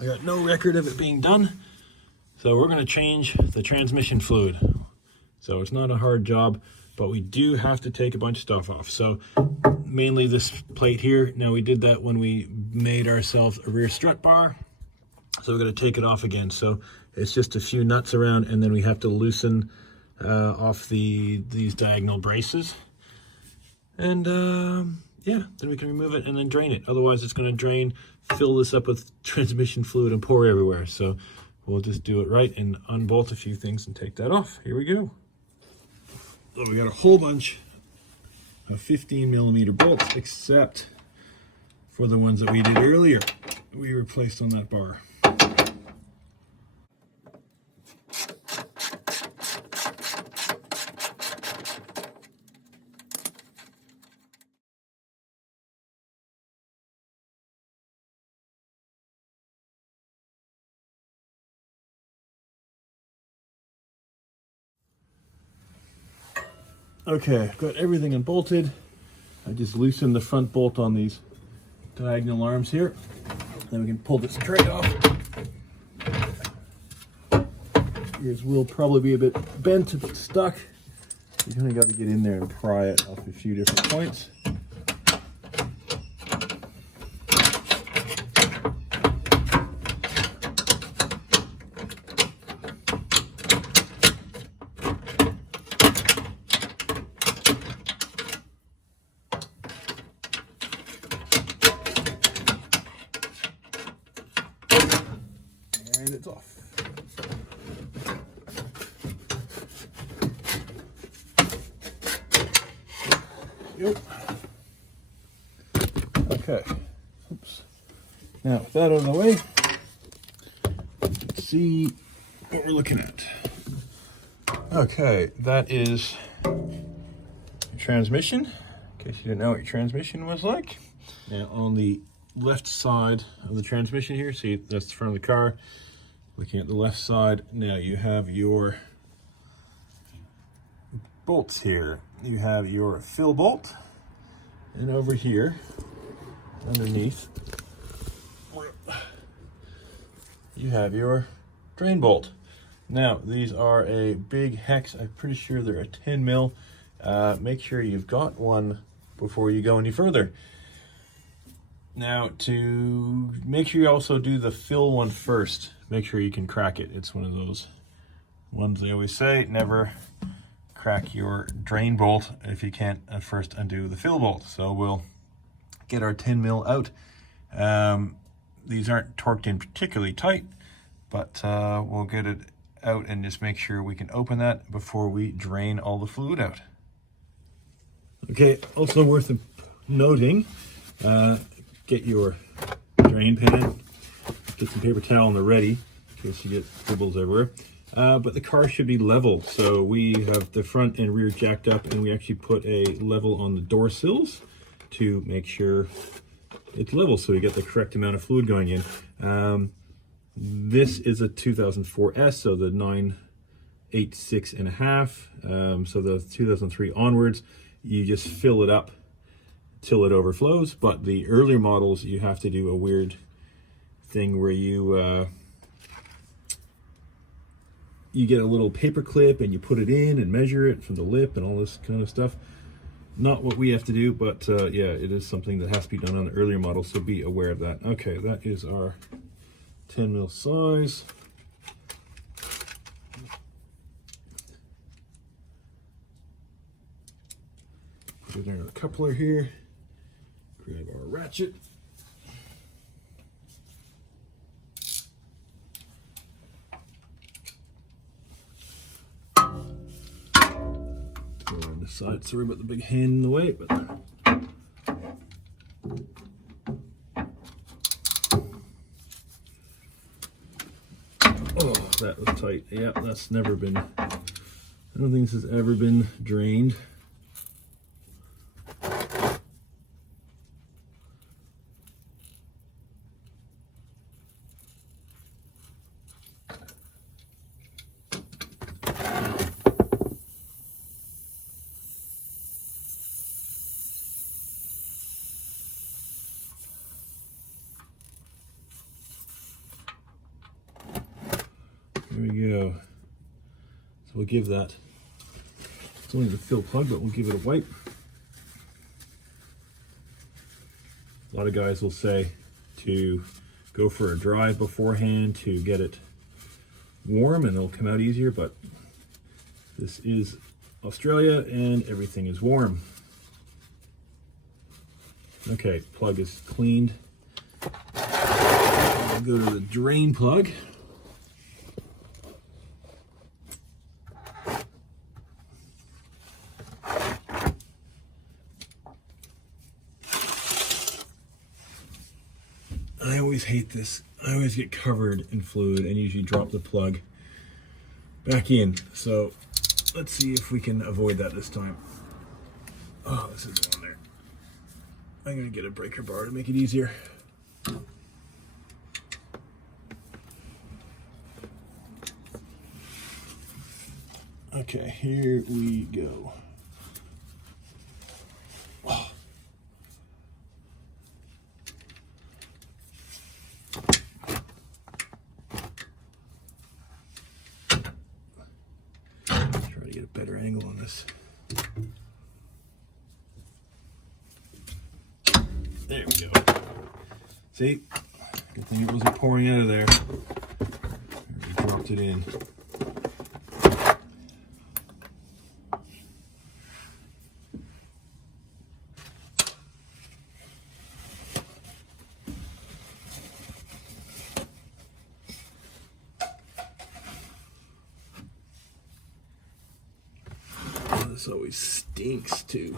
I got no record of it being done. So we're gonna change the transmission fluid. So it's not a hard job, but we do have to take a bunch of stuff off. So mainly this plate here. Now we did that when we made ourselves a rear strut bar. So we're gonna take it off again. So it's just a few nuts around, and then we have to loosen off these diagonal braces. And yeah, then we can remove it and then drain it. Otherwise it's gonna drain, fill this up with transmission fluid and pour everywhere. So we'll just do it right and unbolt a few things and take that off. Here we go. So we got a whole bunch of 15mm bolts, except for the ones that we did earlier. We replaced on that bar. Okay, I've got everything unbolted. I just loosened the front bolt on these diagonal arms here. Then we can pull this tray off. Yours will probably be a bit bent if it's stuck. You kind of got to get in there and pry it off a few different points. And it's off. Yep. Okay. Oops. Now, with that out of the way, let's see what we're looking at. Okay, that is your transmission. In case you didn't know what your transmission was like. Now, on the left side of the transmission here, see that's the front of the car. Looking at the left side, now you have your bolts here. You have your fill bolt, and over here, underneath, you have your drain bolt. Now, these are a big hex. I'm pretty sure they're a 10 mil. Make sure you've got one before you go any further. Now, to make sure you also do the fill one first, make sure you can crack it. It's one of those ones they always say, never crack your drain bolt if you can't first undo the fill bolt. So we'll get our 10 mil out. These aren't torqued in particularly tight, but we'll get it out and just make sure we can open that before we drain all the fluid out. Okay, also worth noting, get your drain pan, get some paper towel on the ready in case you get dribbles everywhere. But the car should be level, so we have the front and rear jacked up, and we actually put a level on the door sills to make sure it's level, so we get the correct amount of fluid going in. This is a 2004 S, so the 986.5. So the 2003 onwards, you just fill it up till it overflows. But the earlier models, you have to do a weird thing where you get a little paper clip and you put it in and measure it from the lip and all this kind of stuff. Not what we have to do, but yeah, it is something that has to be done on the earlier models, so be aware of that. Okay, that is our 10 mil size. Put it in our coupler here. Grab our ratchet. Go on this side. Sorry about the big hand in the way, but oh, that was tight. Yeah, that's never been, I don't think this has ever been drained. There we go. So we'll give that, it's only the fill plug, but we'll give it a wipe. A lot of guys will say to go for a drive beforehand to get it warm and it'll come out easier, but this is Australia and everything is warm. Okay, plug is cleaned. I'll go to the drain plug. I always hate this. I always get covered in fluid and usually drop the plug back in. So let's see if we can avoid that this time. Oh, this is on there. I'm gonna get a breaker bar to make it easier. Okay, here we go. Oh. Try to get a better angle on this. There we go. See? Good thing it wasn't pouring out of there. We dropped it in. Oh, this always stinks too.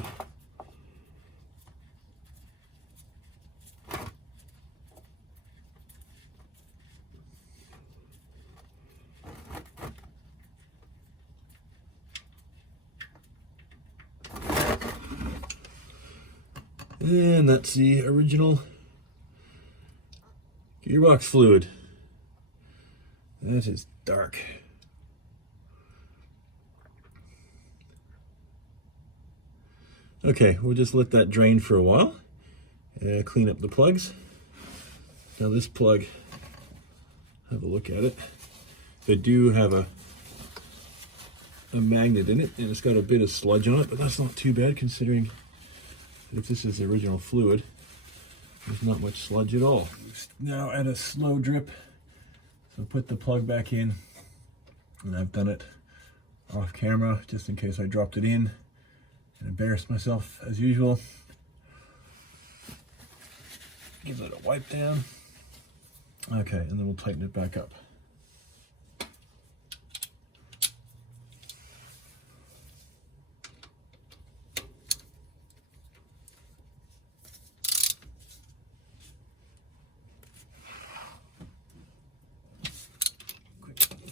And that's the original gearbox fluid. That is dark. Okay, we'll just let that drain for a while. Clean up the plugs. Now this plug, have a look at it. They do have a magnet in it, and it's got a bit of sludge on it, but that's not too bad considering if this is the original fluid. There's not much sludge at all. Now at a slow drip, so put the plug back in, and I've done it off camera just in case I dropped it in and embarrassed myself as usual. Give that a wipe down. Okay, and then we'll tighten it back up.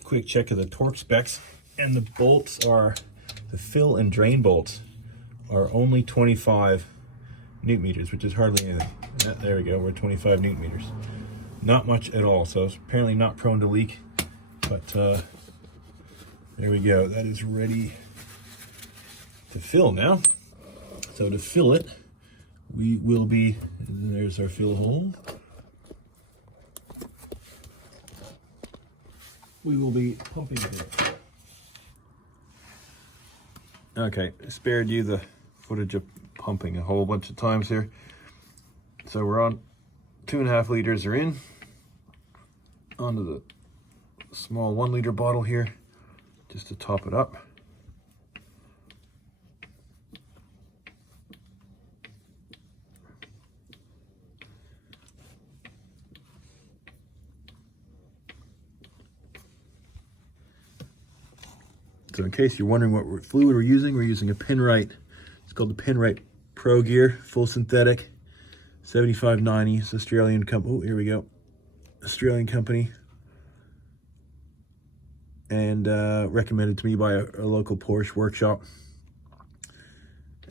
Quick check of the torque specs, and the bolts are, the fill and drain bolts are only 25 newton meters, which is hardly anything. There we go, we're 25 newton meters. Not much at all, so it's apparently not prone to leak, but there we go. That is ready to fill now. So to fill it, we will be, there's our fill hole. We will be pumping it. Okay, I spared you the footage of pumping a whole bunch of times here. So we're on 2.5 liters are in. Onto the small 1 liter bottle here, just to top it up. So in case you're wondering what fluid we're using a Pinwright. It's called the Pinwright Pro Gear, full synthetic, 7590. It's Australian company. Oh, here we go. Australian company. And recommended to me by a local Porsche workshop.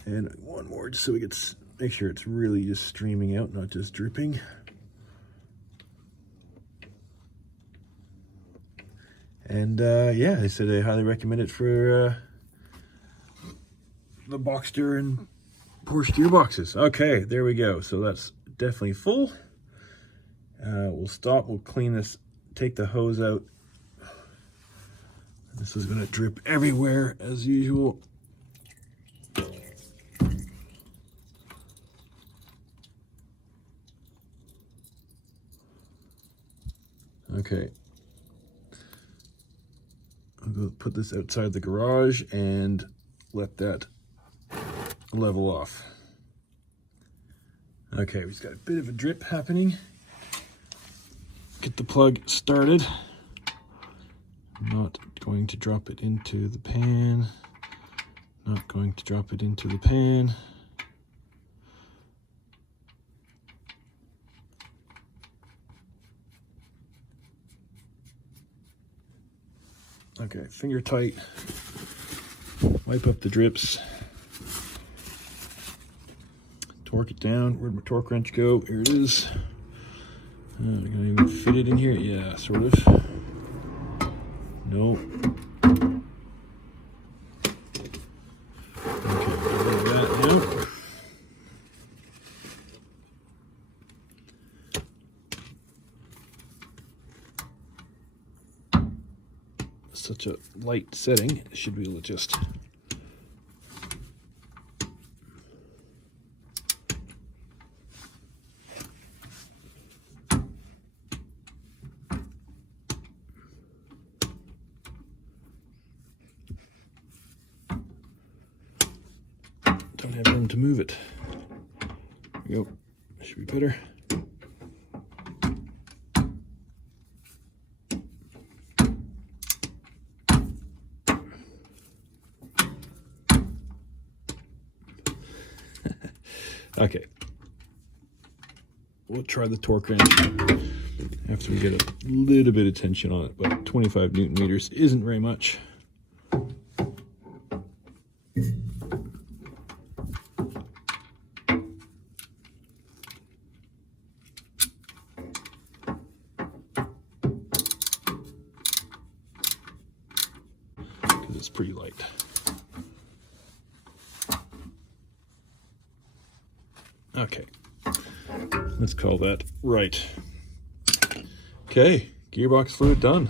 And one more, just so we get, make sure it's really just streaming out, not just dripping. And yeah, they said they highly recommend it for the Boxster and Porsche gearboxes. Okay, there we go. So that's definitely full. We'll stop, we'll clean this, take the hose out This is going to drip everywhere as usual. Okay. I'm going to put this outside the garage and let that level off. Okay, we've got a bit of a drip happening. Get the plug started. I'm not going to drop it into the pan. Not going to drop it into the pan. Okay, finger tight. Wipe up the drips. Torque it down. Where'd my torque wrench go? Here it is. I'm gonna even fit it in here. Yeah, sort of. No. Okay, get rid of that now. Such a light setting, it should be able to just don't have room to move it. There we go. Should be better. Okay, we'll try the torque wrench after we get a little bit of tension on it, but 25 Newton meters isn't very much. Because it's pretty light. Okay, let's call that right. Okay, gearbox fluid done.